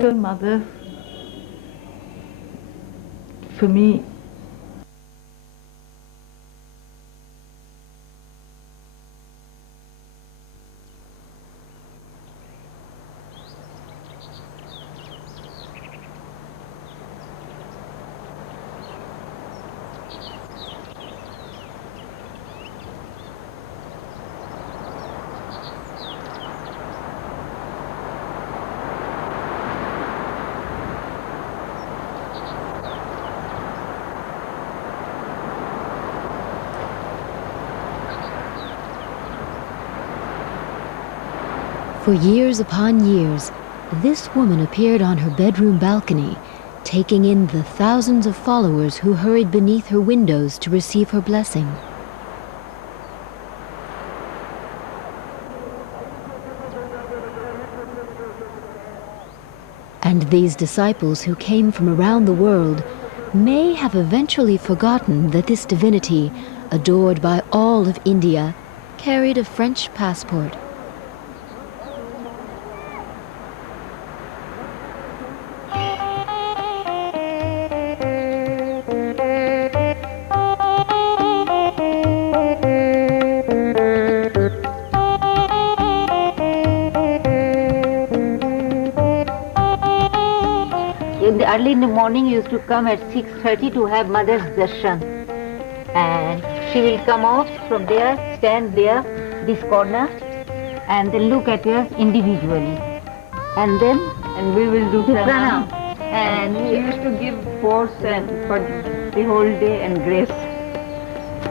physical mother, for me, For years upon years, this woman appeared on her bedroom balcony, taking in the thousands of followers who hurried beneath her windows to receive her blessing. And these disciples who came from around the world may have eventually forgotten that this divinity, adored by all of India, carried a French passport. Early in the morning, used to come at 6:30 to have mother's darshan, and she will come out from there, stand there, this corner, and then look at her individually, and we will do pranam. And she used to give force and for the whole day and grace,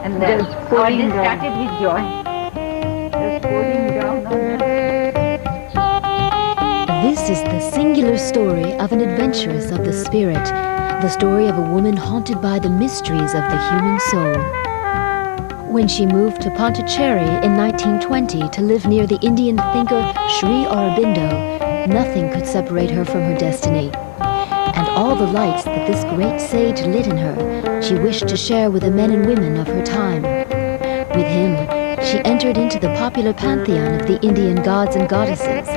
and then our day started with joy. Just pouring down on her. This is the singular story of an adventuress of the spirit, the story of a woman haunted by the mysteries of the human soul. When she moved to Pondicherry in 1920 to live near the Indian thinker Sri Aurobindo, nothing could separate her from her destiny. And all the lights that this great sage lit in her, she wished to share with the men and women of her time. With him, she entered into the popular pantheon of the Indian gods and goddesses.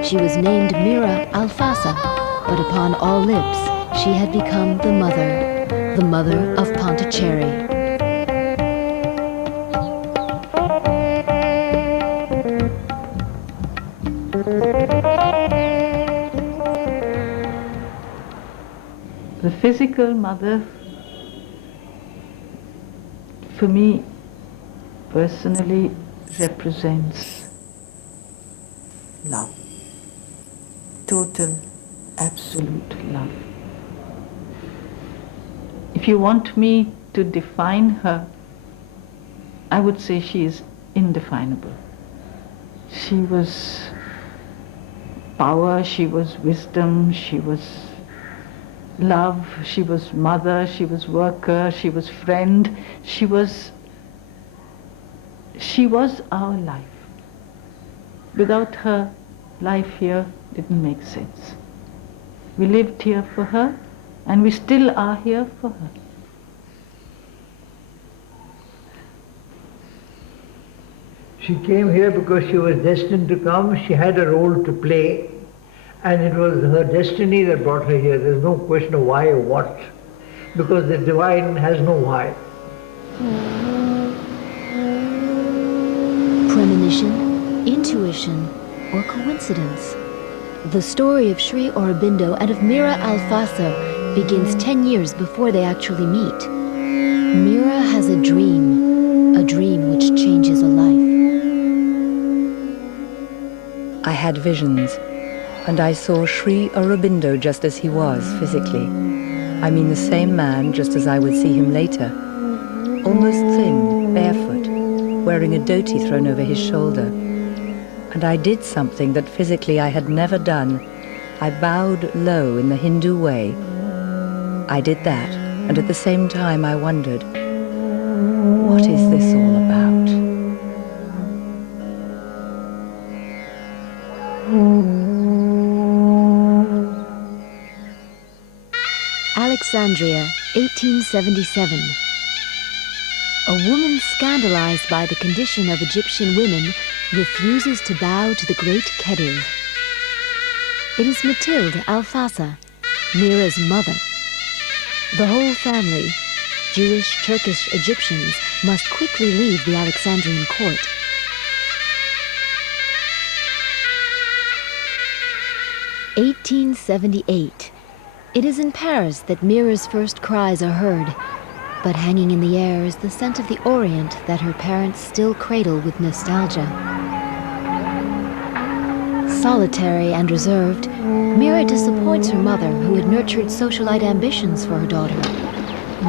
She was named Mira Alfasa, but upon all lips, she had become the mother of Pondicherry. the physical mother, for me, personally, represents love. Total, absolute love. If you want me to define her, I would say she is indefinable. She was power, she was wisdom, she was love, she was mother, she was worker, she was friend, she was our life. Without her, life here didn't make sense. We lived here for her, and we still are here for her. She came here because she was destined to come. She had a role to play, and it was her destiny that brought her here. There's no question of why or what, because the divine has no why. Premonition, intuition, or coincidence? The story of Sri Aurobindo and of Mira Alfasa begins 10 years before they actually meet. Mira has a dream which changes a life. I had visions, and I saw Sri Aurobindo just as he was physically. I mean the same man just as I would see him later. Almost thin, barefoot, wearing a dhoti thrown over his shoulder. And I did something that physically I had never done. I bowed low in the Hindu way. I did that, and at the same time I wondered, what is this all about? Alexandria, 1877. A woman scandalized by the condition of Egyptian women refuses to bow to the great Khedive. It is Mathilde Alfassa, Mira's mother. The whole family, Jewish, Turkish, Egyptians, must quickly leave the Alexandrian court. (1878). It is in Paris that Mira's first cries are heard, but hanging in the air is the scent of the Orient that her parents still cradle with nostalgia. Solitary and reserved, Mira disappoints her mother, who had nurtured socialite ambitions for her daughter.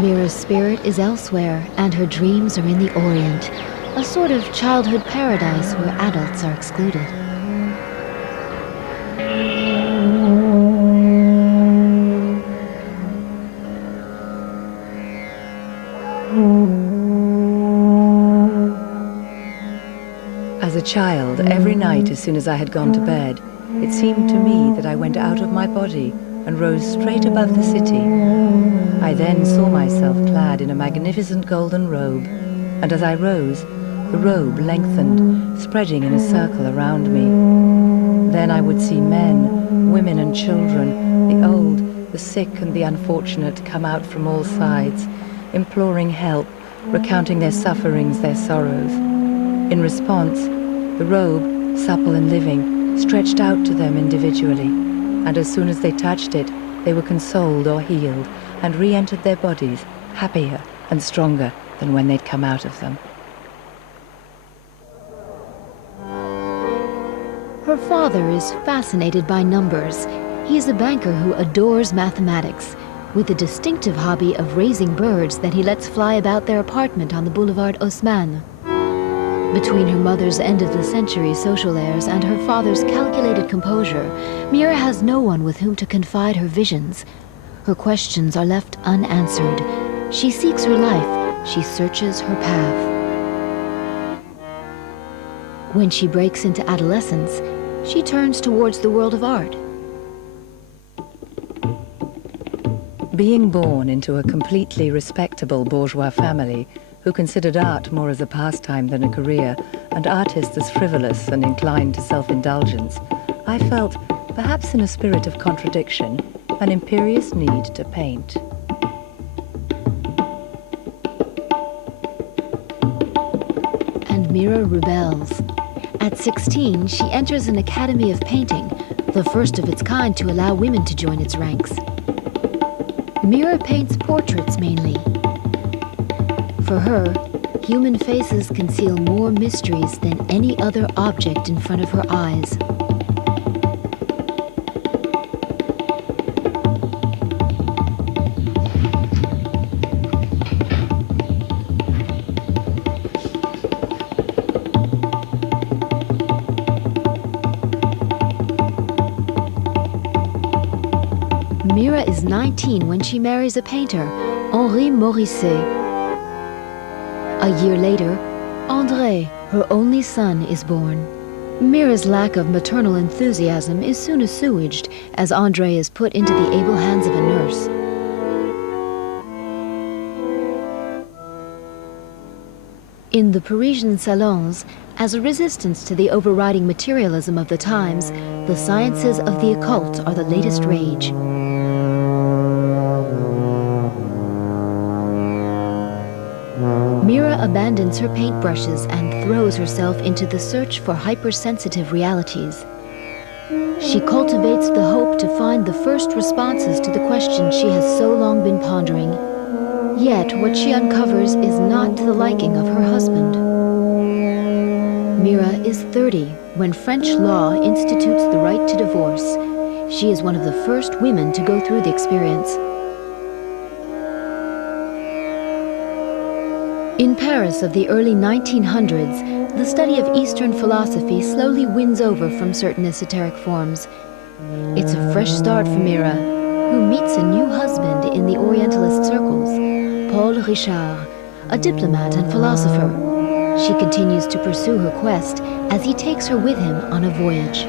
Mira's spirit is elsewhere, and her dreams are in the Orient, a sort of childhood paradise where adults are excluded. As a child, every night as soon as I had gone to bed, it seemed to me that I went out of my body and rose straight above the city. I then saw myself clad in a magnificent golden robe, and as I rose, the robe lengthened, spreading in a circle around me. Then I would see men, women and children, the old, the sick and the unfortunate come out from all sides, imploring help, recounting their sufferings, their sorrows. In response, the robe, supple and living, stretched out to them individually, and as soon as they touched it, they were consoled or healed and re-entered their bodies, happier and stronger than when they'd come out of them. Her father is fascinated by numbers. He is a banker who adores mathematics, with the distinctive hobby of raising birds that he lets fly about their apartment on the boulevard Haussmann. Between her mother's end-of-the-century social airs and her father's calculated composure, Mira has no one with whom to confide her visions. Her questions are left unanswered. She seeks her life. She searches her path. When she breaks into adolescence, she turns towards the world of art. Being born into a completely respectable bourgeois family, who considered art more as a pastime than a career, and artists as frivolous and inclined to self-indulgence, I felt, perhaps in a spirit of contradiction, an imperious need to paint. And Mira rebels. At 16, she enters an academy of painting, the first of its kind to allow women to join its ranks. Mira paints portraits mainly. For her, human faces conceal more mysteries than any other object in front of her eyes. Mira is 19 when she marries a painter, Henri Morisset. A year later, André, her only son, is born. Mira's lack of maternal enthusiasm is soon assuaged as André is put into the able hands of a nurse. In the Parisian salons, as a resistance to the overriding materialism of the times, the sciences of the occult are the latest rage. Mira abandons her paintbrushes and throws herself into the search for hypersensitive realities. She cultivates the hope to find the first responses to the questions she has so long been pondering. Yet what she uncovers is not to the liking of her husband. Mira is 30 when French law institutes the right to divorce. She is one of the first women to go through the experience. In Paris of the early 1900s, the study of Eastern philosophy slowly wins over from certain esoteric forms. It's a fresh start for Mira, who meets a new husband in the Orientalist circles, Paul Richard, a diplomat and philosopher. She continues to pursue her quest as he takes her with him on a voyage.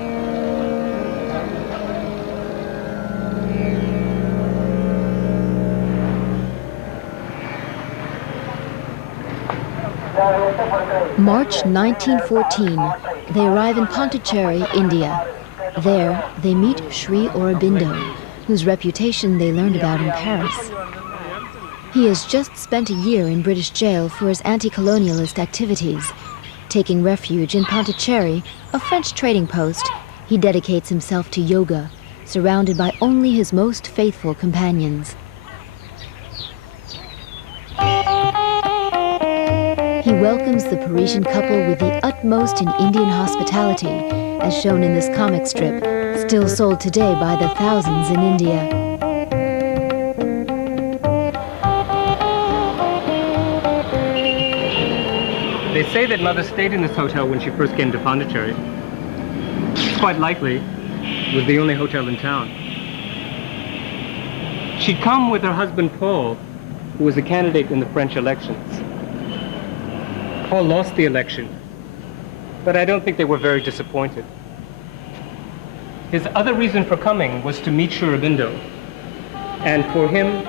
March 1914. They arrive in Pondicherry, India. There, they meet Sri Aurobindo, whose reputation they learned about in Paris. He has just spent a year in British jail for his anti-colonialist activities. Taking refuge in Pondicherry, a French trading post, he dedicates himself to yoga, surrounded by only his most faithful companions. He welcomes the Parisian couple with the utmost in Indian hospitality, as shown in this comic strip, still sold today by the thousands in India. They say that Mother stayed in this hotel when she first came to Pondicherry. It's quite likely it was the only hotel in town. She'd come with her husband Paul, who was a candidate in the French elections. Paul lost the election, but I don't think they were very disappointed. His other reason for coming was to meet Sri Aurobindo. And for him,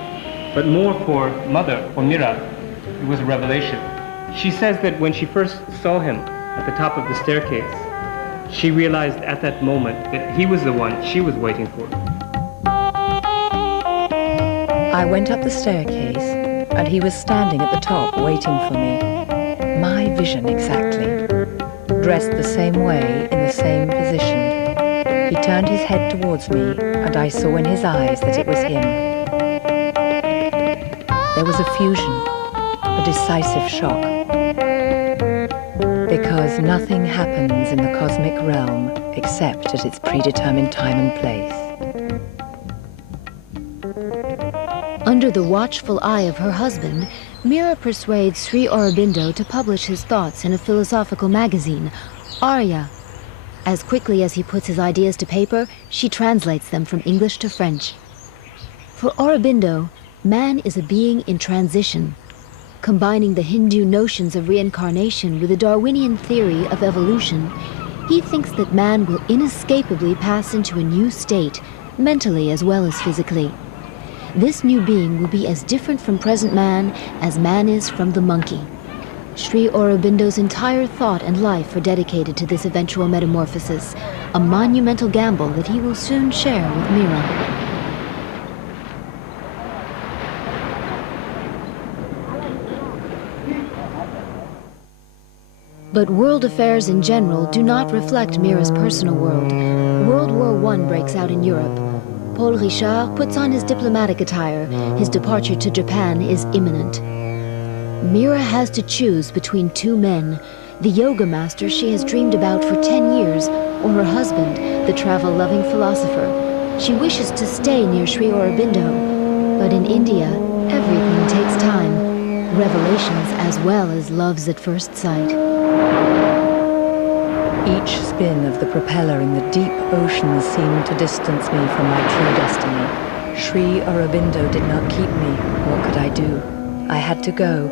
but more for Mother, for Mira, it was a revelation. She says that when she first saw him at the top of the staircase, she realized at that moment that he was the one she was waiting for. I went up the staircase, and he was standing at the top waiting for me. My vision exactly. Dressed the same way, in the same position. He turned his head towards me, and I saw in his eyes that it was him. There was a fusion, a decisive shock. Because nothing happens in the cosmic realm except at its predetermined time and place. Under the watchful eye of her husband, Mira persuades Sri Aurobindo to publish his thoughts in a philosophical magazine, Arya. As quickly as he puts his ideas to paper, she translates them from English to French. For Aurobindo, man is a being in transition. Combining the Hindu notions of reincarnation with the Darwinian theory of evolution, he thinks that man will inescapably pass into a new state, mentally as well as physically. This new being will be as different from present man as man is from the monkey. Sri Aurobindo's entire thought and life are dedicated to this eventual metamorphosis, a monumental gamble that he will soon share with Mira. But world affairs in general do not reflect Mira's personal world. World War I breaks out in Europe. Paul Richard puts on his diplomatic attire. His departure to Japan is imminent. Mira has to choose between two men, the yoga master she has dreamed about for 10 years, or her husband, the travel-loving philosopher. She wishes to stay near Sri Aurobindo, but in India, everything takes time. Revelations as well as loves at first sight. Each spin of the propeller in the deep ocean seemed to distance me from my true destiny. Sri Aurobindo did not keep me. What could I do? I had to go,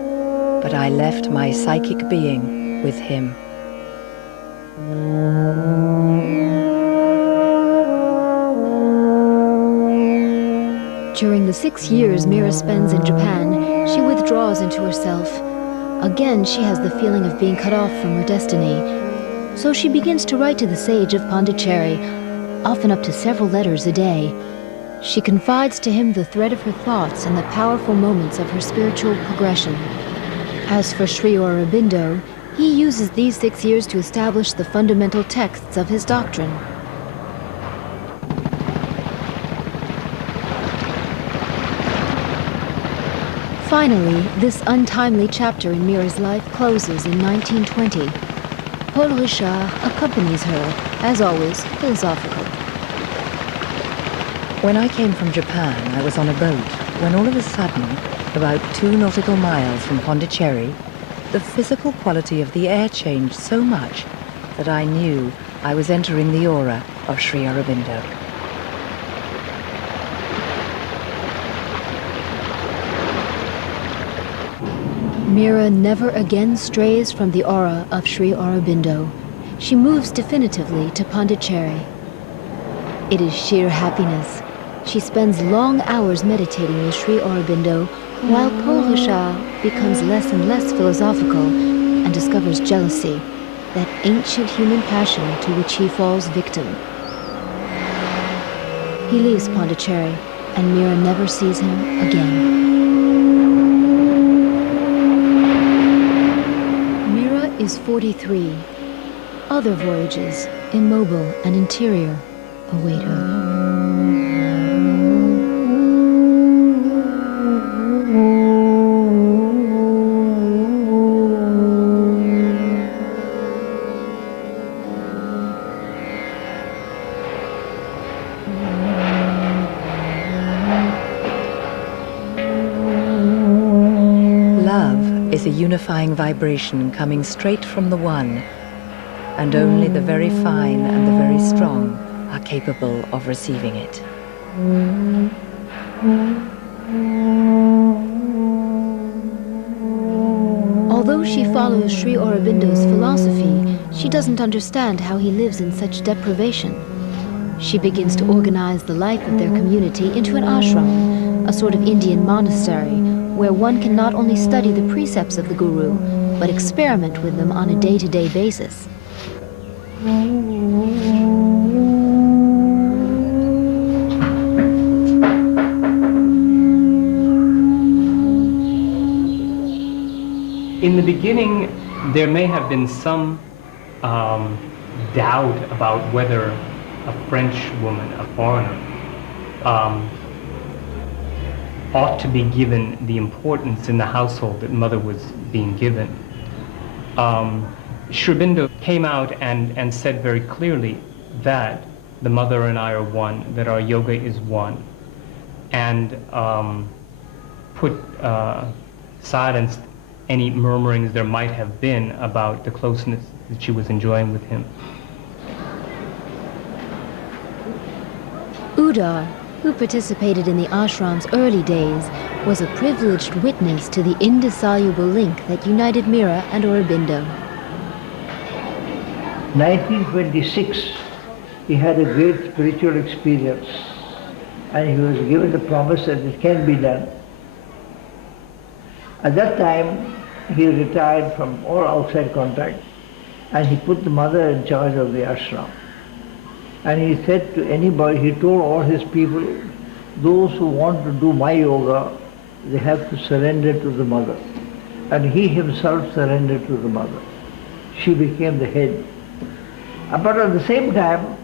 but I left my psychic being with him. During the 6 years Mira spends in Japan, she withdraws into herself. Again, she has the feeling of being cut off from her destiny. So she begins to write to the sage of Pondicherry, often up to several letters a day. She confides to him the thread of her thoughts and the powerful moments of her spiritual progression. As for Sri Aurobindo, he uses these 6 years to establish the fundamental texts of his doctrine. Finally, this untimely chapter in Mira's life closes in 1920. Paul Richard accompanies her, as always, philosophical. When I came from Japan, I was on a boat, when all of a sudden, about 2 nautical miles from Pondicherry, the physical quality of the air changed so much that I knew I was entering the aura of Sri Aurobindo. Mira never again strays from the aura of Sri Aurobindo. She moves definitively to Pondicherry. It is sheer happiness. She spends long hours meditating with Sri Aurobindo, while Paul Richard becomes less and less philosophical and discovers jealousy, that ancient human passion to which he falls victim. He leaves Pondicherry, and Mira never sees him again. Mira is 43. Other voyages, immobile and interior, await her. Is a unifying vibration coming straight from the One, and only the very fine and the very strong are capable of receiving it. Although she follows Sri Aurobindo's philosophy, she doesn't understand how he lives in such deprivation. She begins to organize the life of their community into an ashram, a sort of Indian monastery, where one can not only study the precepts of the Guru, but experiment with them on a day-to-day basis. In the beginning, there may have been some doubt about whether a French woman, a foreigner, ought to be given the importance in the household that Mother was being given. Sri Aurobindo came out and said very clearly that the Mother and I are one, that our yoga is one, and silenced any murmurings there might have been about the closeness that she was enjoying with him. Udar, who participated in the ashram's early days, was a privileged witness to the indissoluble link that united Mira and Aurobindo. 1926, he had a great spiritual experience, and he was given the promise that it can be done. At that time, he retired from all outside contact, and he put the Mother in charge of the ashram. And he said to anybody, he told all his people, those who want to do my yoga, they have to surrender to the Mother. And he himself surrendered to the Mother. She became the head. But at the same time,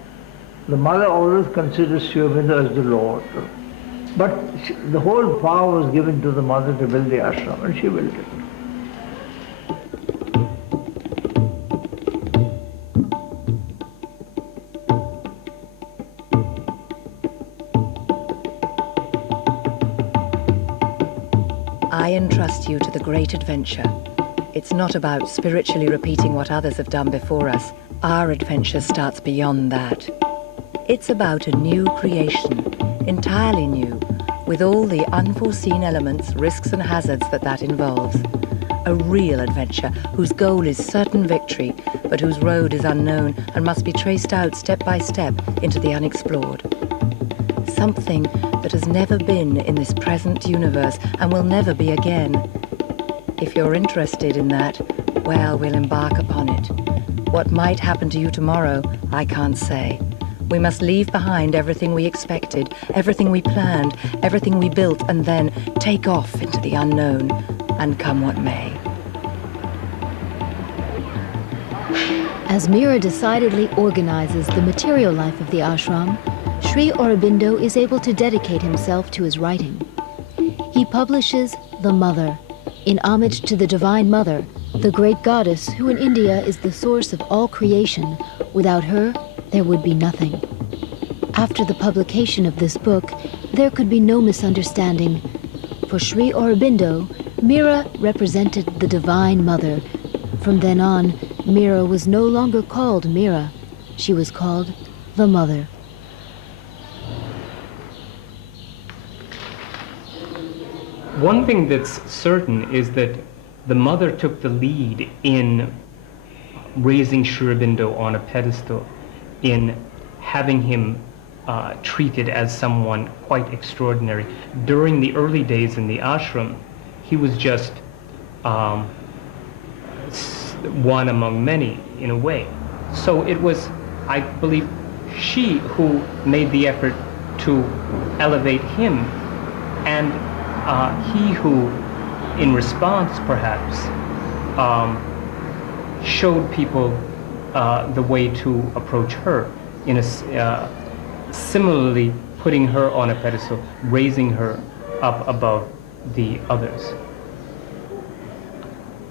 the Mother always considers Sri Aurobindo as the Lord. But the whole power was given to the Mother to build the ashram, and she built it. I entrust you to the great adventure. It's not about spiritually repeating what others have done before us. Our adventure starts beyond that. It's about a new creation, entirely new, with all the unforeseen elements, risks and hazards that involves. A real adventure whose goal is certain victory, but whose road is unknown and must be traced out step by step into the unexplored. Something that has never been in this present universe and will never be again. If you're interested in that, well, we'll embark upon it. What might happen to you tomorrow, I can't say. We must leave behind everything we expected, everything we planned, everything we built, and then take off into the unknown, and come what may. As Mira decidedly organizes the material life of the ashram, Sri Aurobindo is able to dedicate himself to his writing. He publishes The Mother, in homage to the Divine Mother, the great goddess who in India is the source of all creation. Without her, there would be nothing. After the publication of this book, there could be no misunderstanding. For Sri Aurobindo, Mira represented the Divine Mother. From then on, Mira was no longer called Mira. She was called the Mother. One thing that's certain is that the Mother took the lead in raising Sri Aurobindo on a pedestal, in having him treated as someone quite extraordinary. During the early days in the ashram, he was just one among many, in a way. So it was, I believe, she who made the effort to elevate him, and he who, in response perhaps, showed people the way to approach her, in a similarly putting her on a pedestal, raising her up above the others.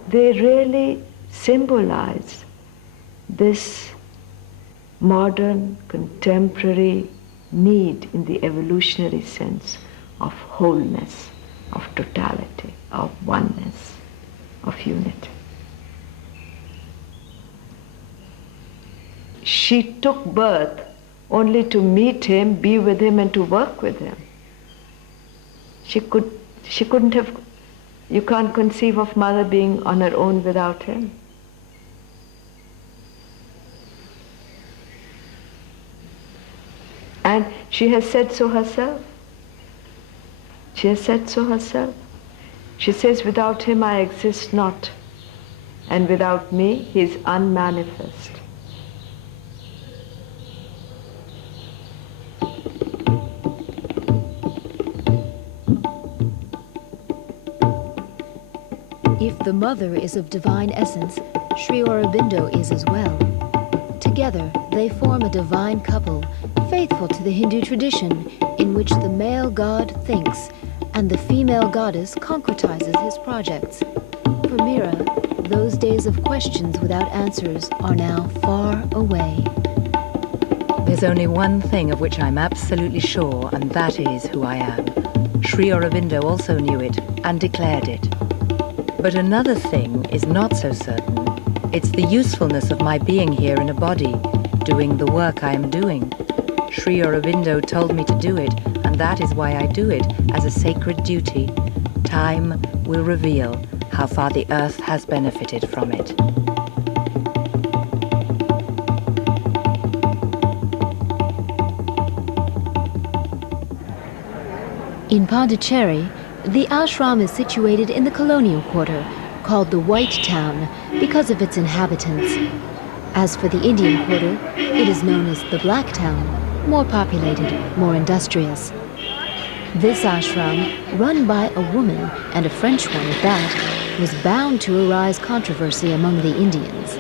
They really symbolize this modern, contemporary need in the evolutionary sense of wholeness, of totality, of oneness, of unity. She took birth only to meet him, be with him, and to work with him. She couldn't have, you can't conceive of mother being on her own without him. And she has said so herself. She has said so herself. She says, without him I exist not, and without me he is unmanifest. If the mother is of divine essence, Sri Aurobindo is as well. Together, they form a divine couple, faithful to the Hindu tradition, in which the male god thinks and the female goddess concretizes his projects. For Mira, those days of questions without answers are now far away. There's only one thing of which I'm absolutely sure, and that is who I am. Sri Aurobindo also knew it and declared it. But another thing is not so certain. It's the usefulness of my being here in a body, doing the work I am doing. Sri Aurobindo told me to do it, and that is why I do it as a sacred duty. Time will reveal how far the earth has benefited from it. In Pondicherry, the ashram is situated in the colonial quarter, called the White Town, because of its inhabitants. As for the Indian quarter, it is known as the Black Town, more populated, more industrious. This ashram, run by a woman, and a French one at that, was bound to arise controversy among the Indians.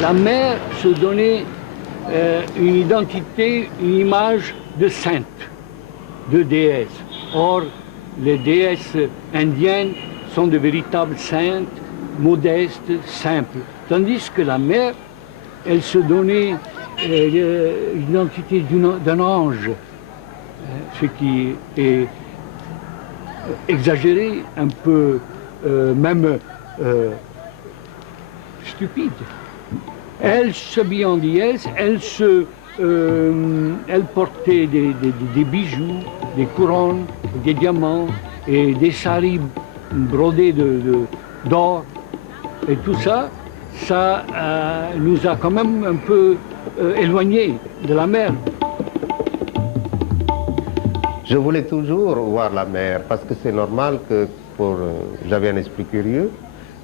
La mère se donnait une identité, une image de sainte, de déesse. Or, les déesses indiennes sont de véritables saintes, modestes, simples. Tandis que la mère, elle se donnait l'identité d'un ange, ce qui est exagéré, un peu même stupide. Elle s'habillait en déesse, elle portait des bijoux, des couronnes, des diamants et des saris brodés d'or. Et tout ça, ça nous a quand même un peu éloignés de la mer. Je voulais toujours voir la mer parce que c'est normal que j'avais un esprit curieux,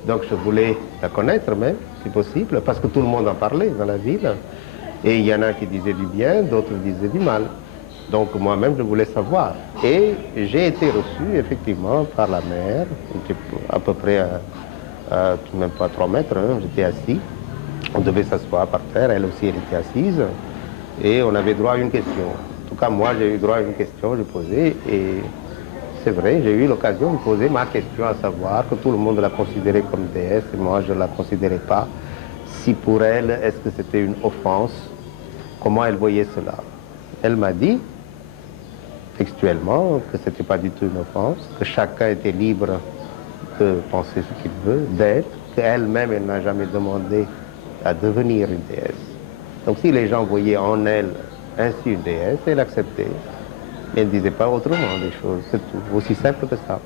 donc je voulais la connaître même, si possible, parce que tout le monde en parlait dans la ville. Et il y en a qui disaient du bien, d'autres disaient du mal. Donc moi-même, je voulais savoir. Et j'ai été reçu, effectivement, par la mer, à peu près même pas 3 mètres, hein, j'étais assis. On devait s'asseoir par terre, elle aussi, elle était assise. Et on avait droit à une question. En tout cas, moi, j'ai eu droit à une question, j'ai posé. Et c'est vrai, j'ai eu l'occasion de poser ma question, à savoir que tout le monde la considérait comme déesse, et moi, je ne la considérais pas. Si pour elle, est-ce que c'était une offense? Comment elle voyait cela? Elle m'a dit, textuellement, que ce n'était pas du tout une offense, que chacun était libre de penser ce qu'il veut, d'être, qu'elle-même, elle n'a jamais demandé à devenir une déesse. Donc si les gens voyaient en elle ainsi une déesse, elle acceptait. Elle ne disait pas autrement des choses, c'est tout, aussi simple que ça.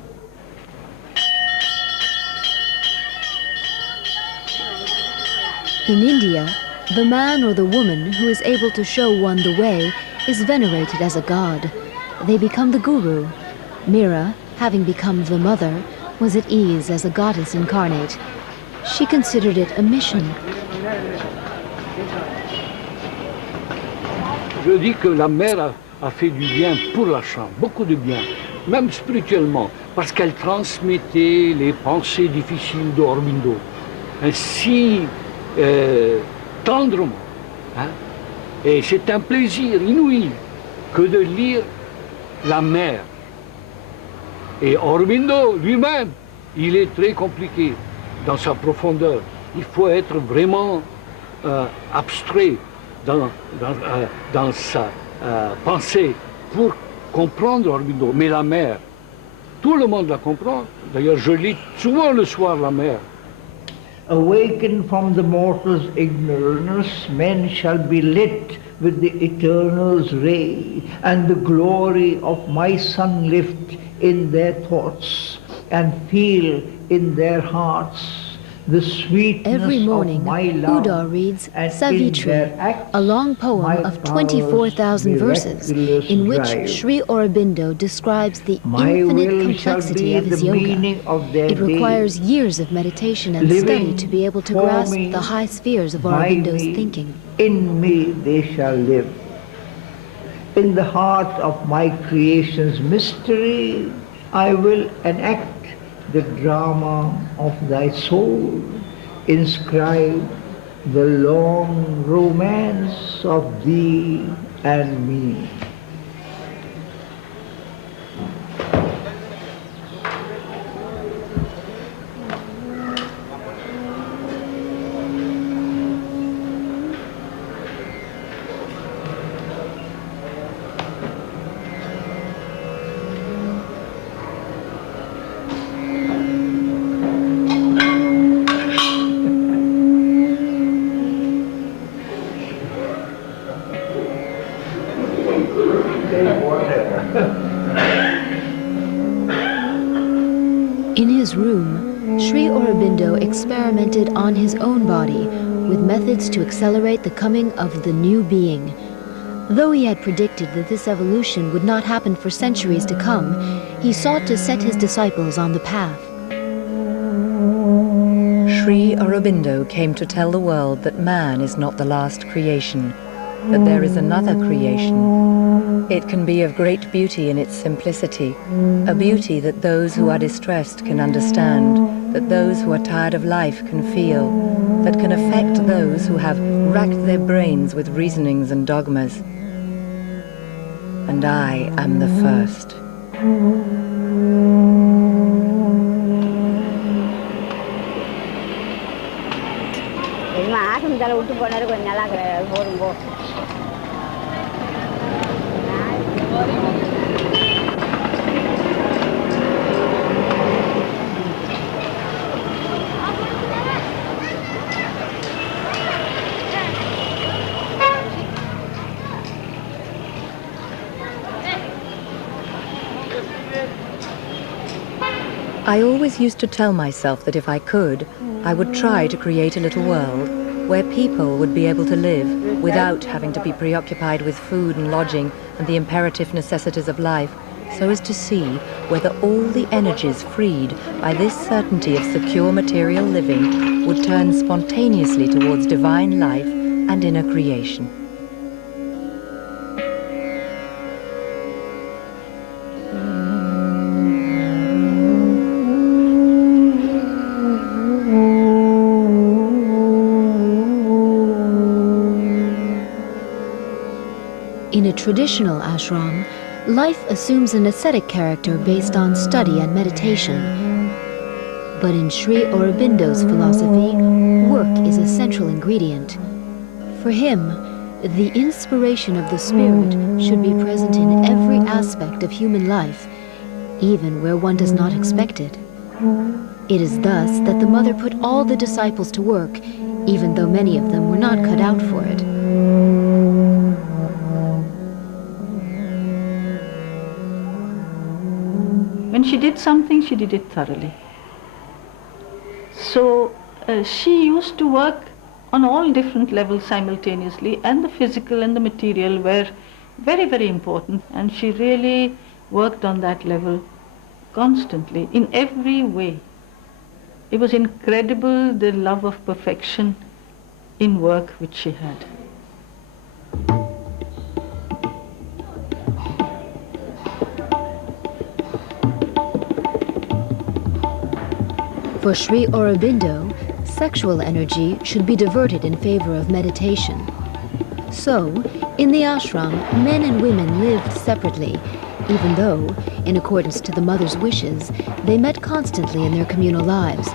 In India, the man or the woman who is able to show one the way is venerated as a god. They become the guru. Mira, having become the mother, was at ease as a goddess incarnate. She considered it a mission. je dis que la mère a fait du bien pour la chambre, beaucoup de bien, même spirituellement, parce qu'elle transmettait les pensées difficiles d'Aurobindo, ainsi tendrement. Hein. Et c'est un plaisir inouï que de lire la mère. Et Aurobindo lui-même, il est très compliqué dans sa profondeur. Il faut être vraiment abstrait dans sa pensée pour comprendre Aurobindo. Mais la mère, tout le monde la comprend. D'ailleurs, je lis souvent le soir la mère. Awakened from the mortal's ignorance, men shall be lit with the Eternal's ray, and the glory of my sun lift in their thoughts, and feel in their hearts the sweetness Every morning, of my love. Uda reads and in Savitri, their acts, a long poem my of powers 24,000 verses, miraculous in which drive. Sri Aurobindo describes the My infinite will shall complexity be of his the yoga. meaning of their It requires days. years of meditation and Living study to be able to for grasp me, the high spheres of by Aurobindo's me, thinking. In me they shall live. In the heart of my creation's mystery, I will enact the drama of thy soul, inscribe the long romance of thee and me. In his room, Sri Aurobindo experimented on his own body with methods to accelerate the coming of the new being. Though he had predicted that this evolution would not happen for centuries to come, he sought to set his disciples on the path. Sri Aurobindo came to tell the world that man is not the last creation, that there is another creation. It can be of great beauty in its simplicity, a beauty that those who are distressed can understand, that those who are tired of life can feel, that can affect those who have racked their brains with reasonings and dogmas. And I am the first. I always used to tell myself that if I could, I would try to create a little world where people would be able to live without having to be preoccupied with food and lodging and the imperative necessities of life, so as to see whether all the energies freed by this certainty of secure material living would turn spontaneously towards divine life and inner creation. In a traditional ashram, life assumes an ascetic character based on study and meditation. But in Sri Aurobindo's philosophy, work is a central ingredient. For him, the inspiration of the spirit should be present in every aspect of human life, even where one does not expect it. It is thus that the mother put all the disciples to work, even though many of them were not cut out for it. When she did something, she did it thoroughly. So she used to work on all different levels simultaneously, and the physical and the material were very, very important, and she really worked on that level constantly, in every way. It was incredible, the love of perfection in work which she had. For Sri Aurobindo, sexual energy should be diverted in favor of meditation. So, in the ashram, men and women lived separately, even though, in accordance to the mother's wishes, they met constantly in their communal lives.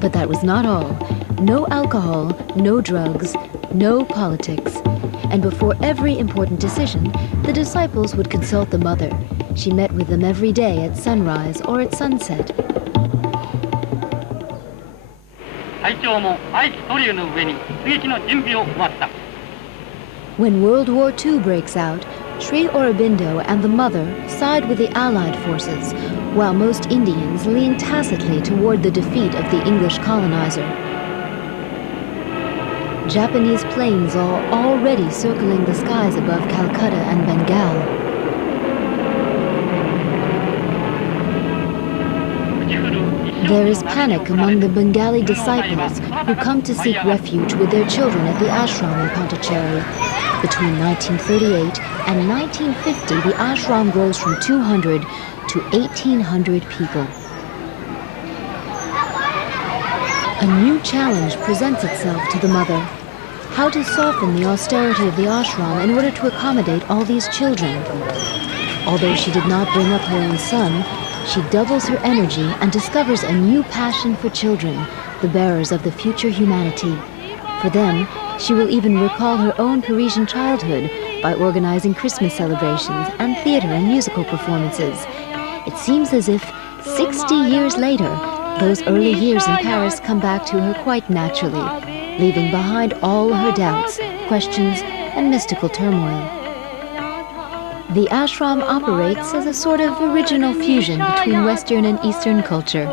But that was not all. No alcohol, no drugs, no politics. And before every important decision, the disciples would consult the mother. She met with them every day at sunrise or at sunset. When World War II breaks out, Sri Aurobindo and the mother side with the Allied forces, while most Indians lean tacitly toward the defeat of the English colonizer. Japanese planes are already circling the skies above Calcutta and Bengal. There is panic among the Bengali disciples who come to seek refuge with their children at the ashram in Pondicherry. Between 1938 and 1950, the ashram grows from 200 to 1,800 people. A new challenge presents itself to the mother: how to soften the austerity of the ashram in order to accommodate all these children. Although she did not bring up her own son, she doubles her energy and discovers a new passion for children, the bearers of the future humanity. For them, she will even recall her own Parisian childhood by organizing Christmas celebrations and theater and musical performances. It seems as if 60 years later, those early years in Paris come back to her quite naturally, leaving behind all her doubts, questions, and mystical turmoil. The ashram operates as a sort of original fusion between Western and Eastern culture.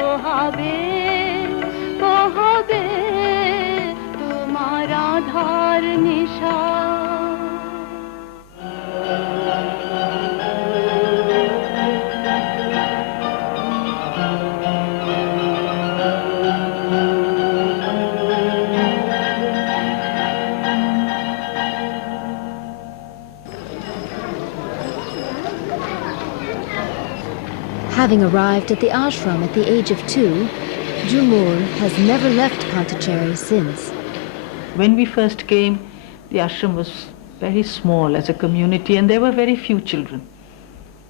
Having arrived at the ashram at the age of 2, Jumur has never left Pondicherry since. When we first came, the ashram was very small as a community and there were very few children.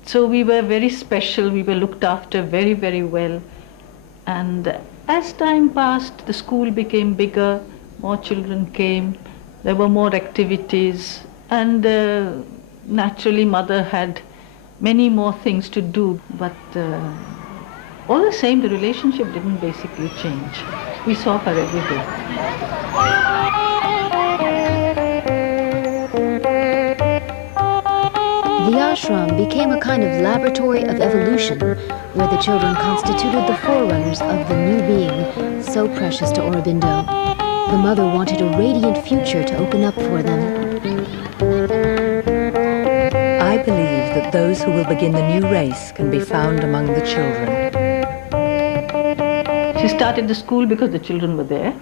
So we were very special, we were looked after very, very well. And as time passed, the school became bigger, more children came, there were more activities, and naturally mother had many more things to do, but all the same, the relationship didn't basically change. We saw her every day. The ashram became a kind of laboratory of evolution, where the children constituted the forerunners of the new being, so precious to Aurobindo. The mother wanted a radiant future to open up for them. I believe that those who will begin the new race can be found among the children. She started the school because the children were there.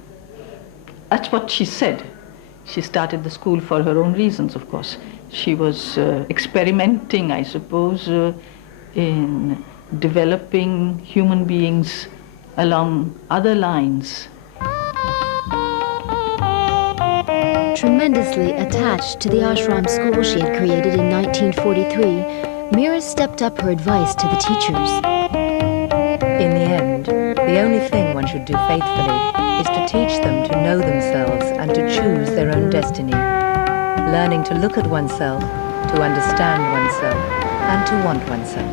That's what she said. She started the school for her own reasons, of course. She was experimenting, I suppose, in developing human beings along other lines. Tremendously attached to the ashram school she had created in 1943, Mira stepped up her advice to the teachers. In the end, the only thing one should do faithfully is to teach them to know themselves and to choose their own destiny, learning to look at oneself, to understand oneself, and to want oneself.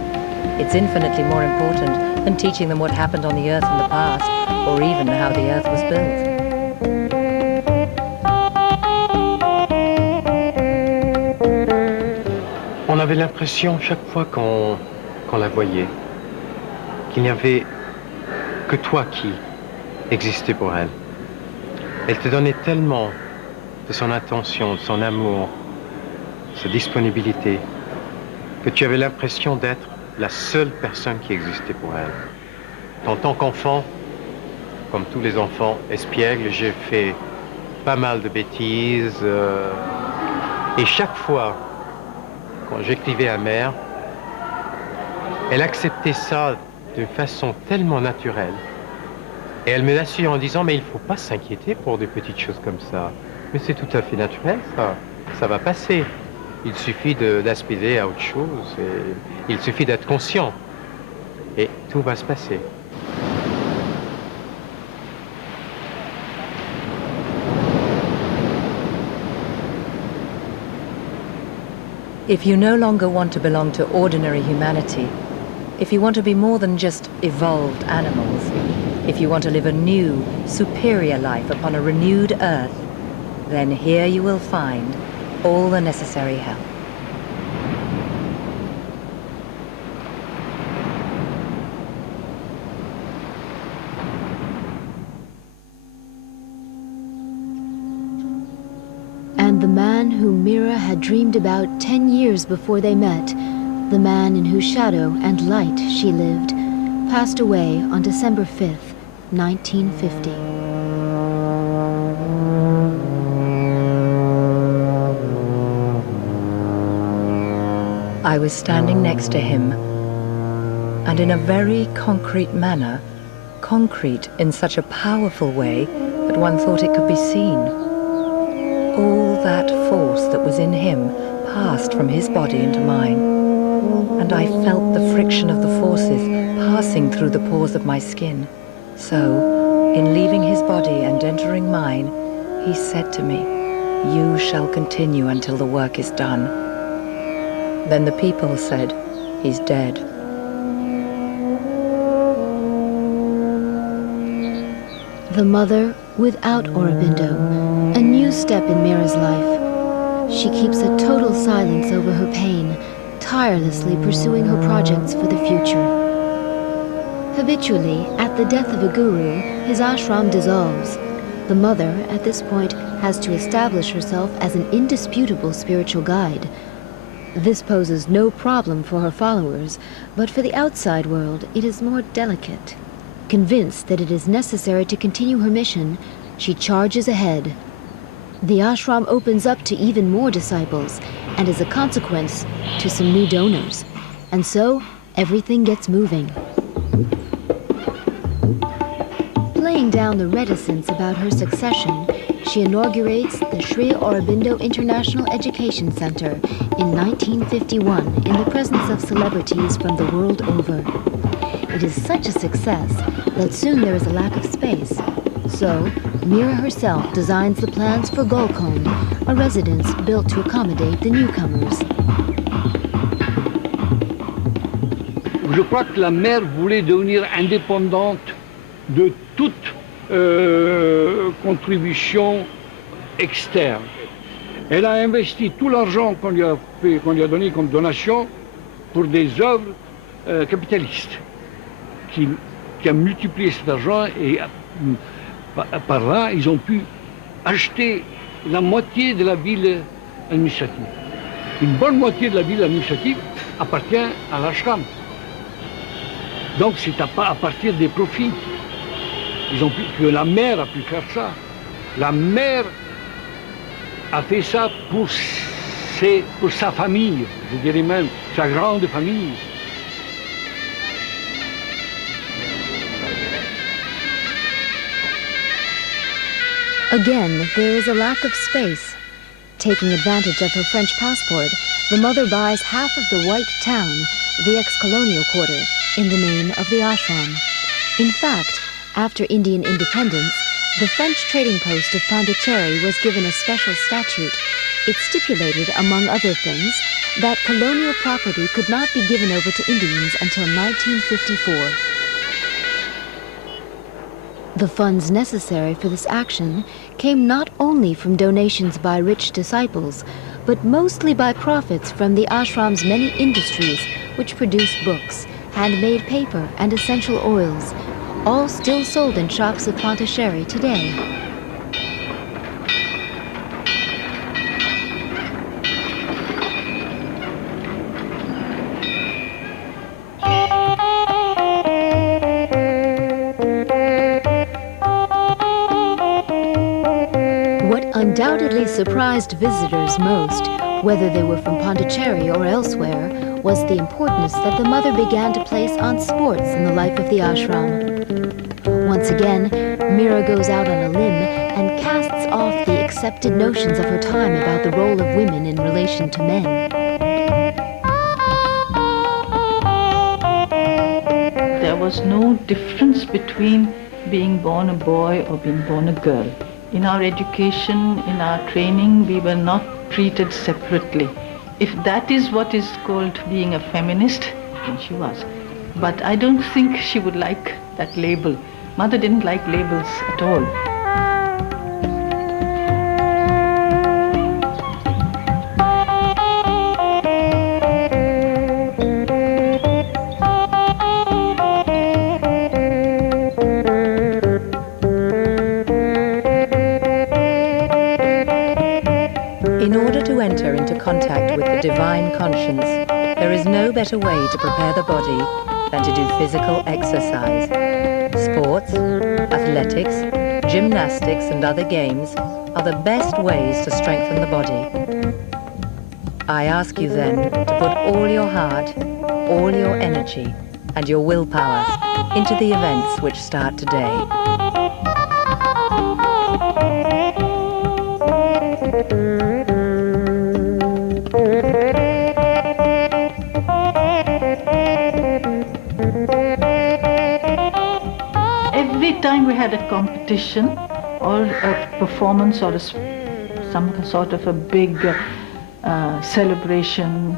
It's infinitely more important than teaching them what happened on the earth in the past, or even how the earth was built. On avait l'impression chaque fois qu'on la voyait qu'il n'y avait que toi qui existais pour elle. Elle te donnait tellement de son attention, de son amour, de sa disponibilité, que tu avais l'impression d'être la seule personne qui existait pour elle. En tant qu'enfant, comme tous les enfants espiègles, j'ai fait pas mal de bêtises et chaque fois quand j'écrivais à mère, elle acceptait ça d'une façon tellement naturelle Et elle me l'assure en disant, mais il ne faut pas s'inquiéter pour des petites choses comme ça. Mais c'est tout à fait naturel, ça. Ça va passer. Il suffit d'aspirer à autre chose. Et il suffit d'être conscient. Et tout va se passer. If you no longer want to belong to ordinary humanity, if you want to be more than just evolved animals, if you want to live a new, superior life upon a renewed earth, then here you will find all the necessary help. And the man whom Mira had dreamed about 10 years before they met, the man in whose shadow and light she lived, passed away on December 5th, 1950. I was standing next to him, and in a very concrete manner, concrete in such a powerful way that one thought it could be seen. All that force that was in him passed from his body into mine, and I felt the friction of the forces passing through the pores of my skin. So, in leaving his body and entering mine, he said to me, "You shall continue until the work is done." Then the people said, "He's dead." The mother without Aurobindo, a new step in Mira's life. She keeps a total silence over her pain, tirelessly pursuing her projects for the future. Habitually, at the death of a guru, his ashram dissolves. The mother, at this point, has to establish herself as an indisputable spiritual guide. This poses no problem for her followers, but for the outside world, it is more delicate. Convinced that it is necessary to continue her mission, she charges ahead. The ashram opens up to even more disciples, and as a consequence, to some new donors. And so, everything gets moving. Playing down the reticence about her succession, she inaugurates the Sri Aurobindo International Education Center in 1951 in the presence of celebrities from the world over. It is such a success that soon there is a lack of space. So, Mira herself designs the plans for Golconde, a residence built to accommodate the newcomers. Je crois que la mère voulait devenir indépendante de toute contribution externe. Elle a investi tout l'argent qu'on lui a donné comme donation pour des œuvres capitalistes, qui a multiplié cet argent et par là, ils ont pu acheter la moitié de la ville administrative. Une bonne moitié de la ville administrative appartient à l'ashram. Donc c'est à partir des profits que la mère a pu faire ça. La mère a fait ça pour sa famille, je dirais même sa grande famille. Again, there is a lack of space. Taking advantage of her French passport, the mother buys half of the White Town, the ex-colonial quarter, in the name of the ashram. In fact, after Indian independence, the French trading post of Pondicherry was given a special statute. It stipulated, among other things, that colonial property could not be given over to Indians until 1954. The funds necessary for this action came not only from donations by rich disciples, but mostly by profits from the ashram's many industries which produced books, handmade paper, and essential oils, all still sold in shops of Pondicherry today. Undoubtedly surprised visitors most, whether they were from Pondicherry or elsewhere, was the importance that the mother began to place on sports in the life of the ashram. Once again, Mira goes out on a limb and casts off the accepted notions of her time about the role of women in relation to men. There was no difference between being born a boy or being born a girl. In our education, in our training, we were not treated separately. If that is what is called being a feminist, then she was. But I don't think she would like that label. Mother didn't like labels at all. In order to enter into contact with the divine conscience, there is no better way to prepare the body than to do physical exercise. Sports, athletics, gymnastics and other games are the best ways to strengthen the body. I ask you then to put all your heart, all your energy and your willpower into the events which start today. Every time we had a competition or a performance or some sort of a big celebration,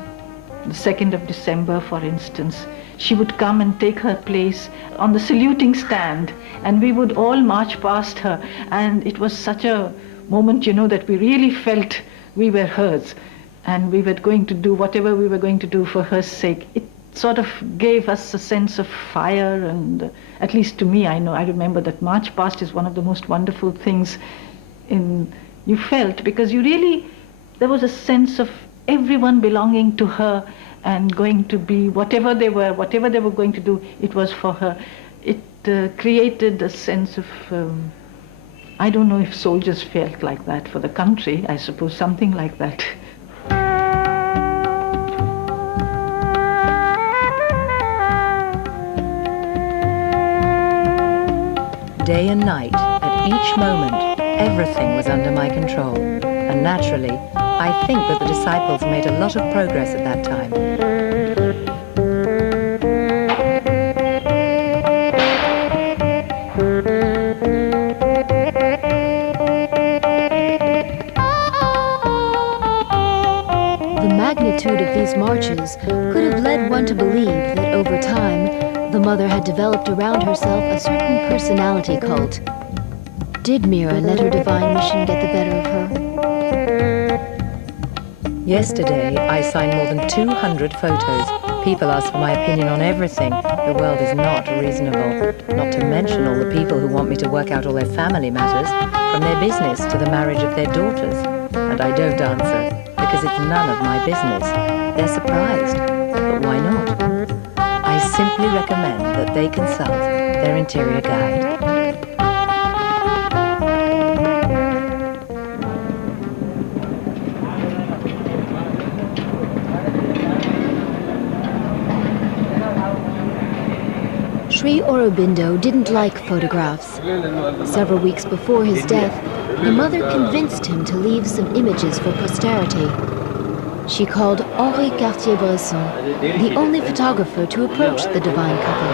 the 2nd of December, for instance, she would come and take her place on the saluting stand, and we would all march past her, and it was such a moment, you know, that we really felt we were hers, and we were going to do whatever we were going to do for her sake. It sort of gave us a sense of fire, and at least to me, I remember that march past is one of the most wonderful things you felt, because there was a sense of everyone belonging to her and going to be whatever they were going to do, it was for her. It created a sense of, I don't know if soldiers felt like that for the country, I suppose something like that. Day and night, at each moment, everything was under my control. And naturally, I think that the disciples made a lot of progress at that time. The magnitude of these marches could have led one to believe that over time, the mother had developed around herself a certain personality cult. Did Mira let her divine mission get the better of her? Yesterday, I signed more than 200 photos. People ask for my opinion on everything. The world is not reasonable. Not to mention all the people who want me to work out all their family matters, from their business to the marriage of their daughters. And I don't answer, because it's none of my business. They're surprised, but why not? I simply recommend that they consult their interior guide. Sri Aurobindo didn't like photographs. Several weeks before his death, the mother convinced him to leave some images for posterity. She called Henri Cartier-Bresson, the only photographer to approach the divine couple.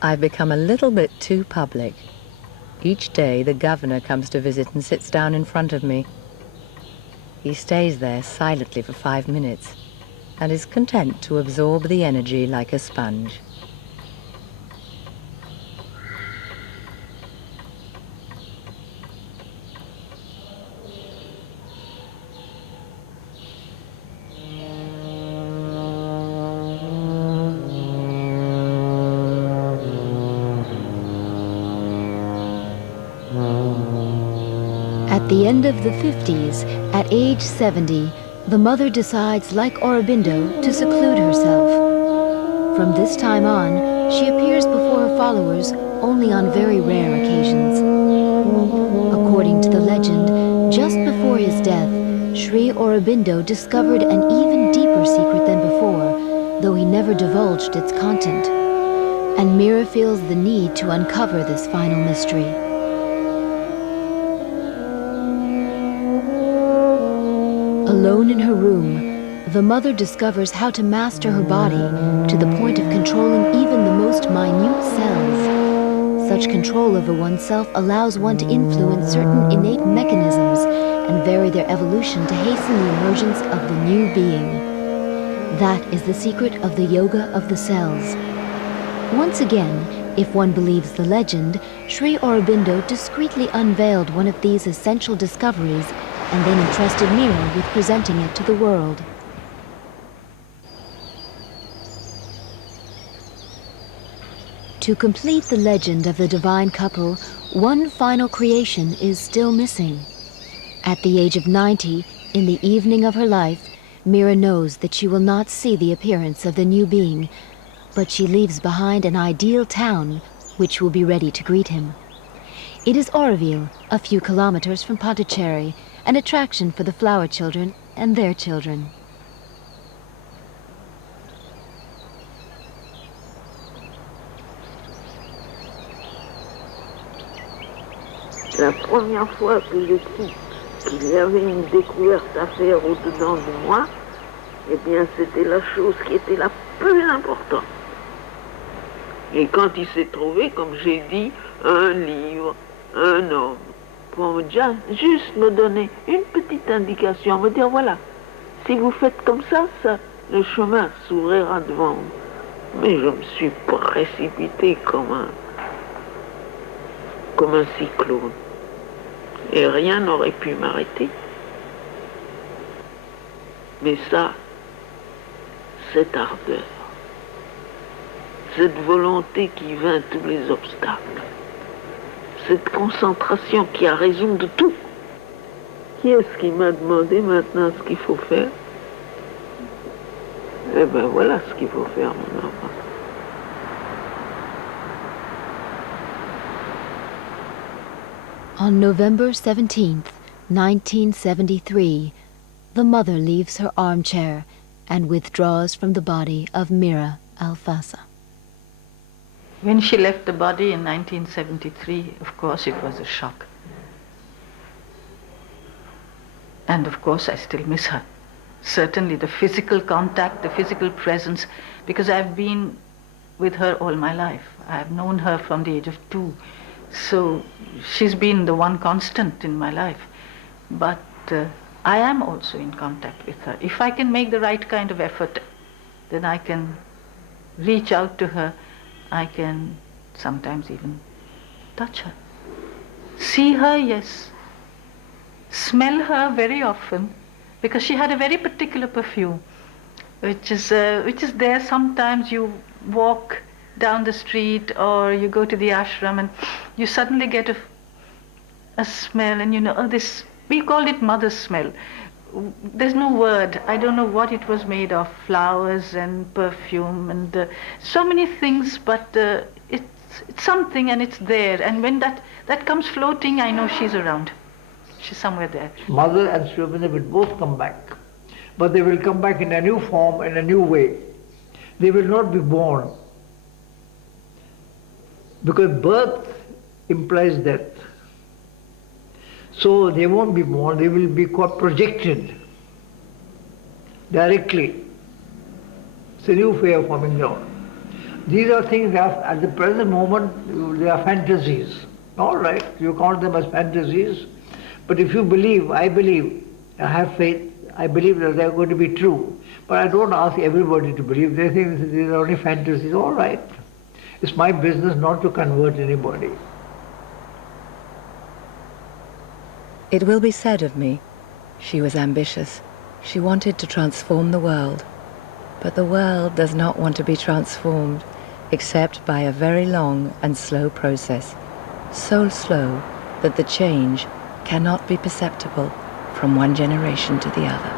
I've become a little bit too public. Each day the governor comes to visit and sits down in front of me. He stays there silently for 5 minutes and is content to absorb the energy like a sponge. At the end of the 50s, at age 70, the mother decides, like Aurobindo, to seclude herself. From this time on, she appears before her followers only on very rare occasions. According to the legend, just before his death, Sri Aurobindo discovered an even deeper secret than before, though he never divulged its content. And Mira feels the need to uncover this final mystery. Alone in her room, the mother discovers how to master her body to the point of controlling even the most minute cells. Such control over oneself allows one to influence certain innate mechanisms and vary their evolution to hasten the emergence of the new being. That is the secret of the yoga of the cells. Once again, if one believes the legend, Sri Aurobindo discreetly unveiled one of these essential discoveries and then entrusted Mira with presenting it to the world. To complete the legend of the divine couple, one final creation is still missing. At the age of 90, in the evening of her life, Mira knows that she will not see the appearance of the new being, but she leaves behind an ideal town which will be ready to greet him. It is Auroville, a few kilometers from Pondicherry, an attraction for the flower children and their children. La première fois que j'ai cru qu'il y avait une découverte à faire au-dedans de moi, eh bien c'était la chose qui était la plus importante. Et quand il s'est trouvé, comme j'ai dit, un livre, un homme, pour juste me donner une petite indication, me dire voilà, si vous faites comme ça, le chemin s'ouvrira devant vous. Mais je me suis précipitée comme un cyclone. Et rien n'aurait pu m'arrêter. Mais ça, cette ardeur, cette volonté qui vainc tous les obstacles, cette concentration qui a raison de tout. Qui est-ce qui m'a demandé maintenant ce qu'il faut faire? Eh bien voilà ce qu'il faut faire, mon enfant. On November 17th, 1973, the mother leaves her armchair and withdraws from the body of Mira Alfassa. When she left the body in 1973, of course it was a shock. And of course I still miss her. Certainly the physical contact, the physical presence, because I've been with her all my life. I've known her from the age of 2. So she's been the one constant in my life. But I am also in contact with her. If I can make the right kind of effort, then I can reach out to her. I can sometimes even touch her. See her, yes. Smell her very often, because she had a very particular perfume, which is there. Sometimes you walk down the street or you go to the ashram and you suddenly get a smell, and you know, oh, this, we called it mother's smell. There's no word. I don't know what it was made of, flowers and perfume and so many things, but it's something and it's there. And when that comes floating, I know she's around. She's somewhere there. Mother and Sri Aurobindo will both come back, but they will come back in a new form, in a new way. They will not be born, because birth implies death. So they won't be born, they will be projected directly. It's a new way of coming down. These are things that at the present moment, they are fantasies. All right, you count them as fantasies, but if you believe, I believe, I have faith, I believe that they are going to be true. But I don't ask everybody to believe. They think these are only fantasies. All right. It's my business not to convert anybody. It will be said of me, she was ambitious. She wanted to transform the world. But the world does not want to be transformed, except by a very long and slow process. So slow that the change cannot be perceptible from one generation to the other.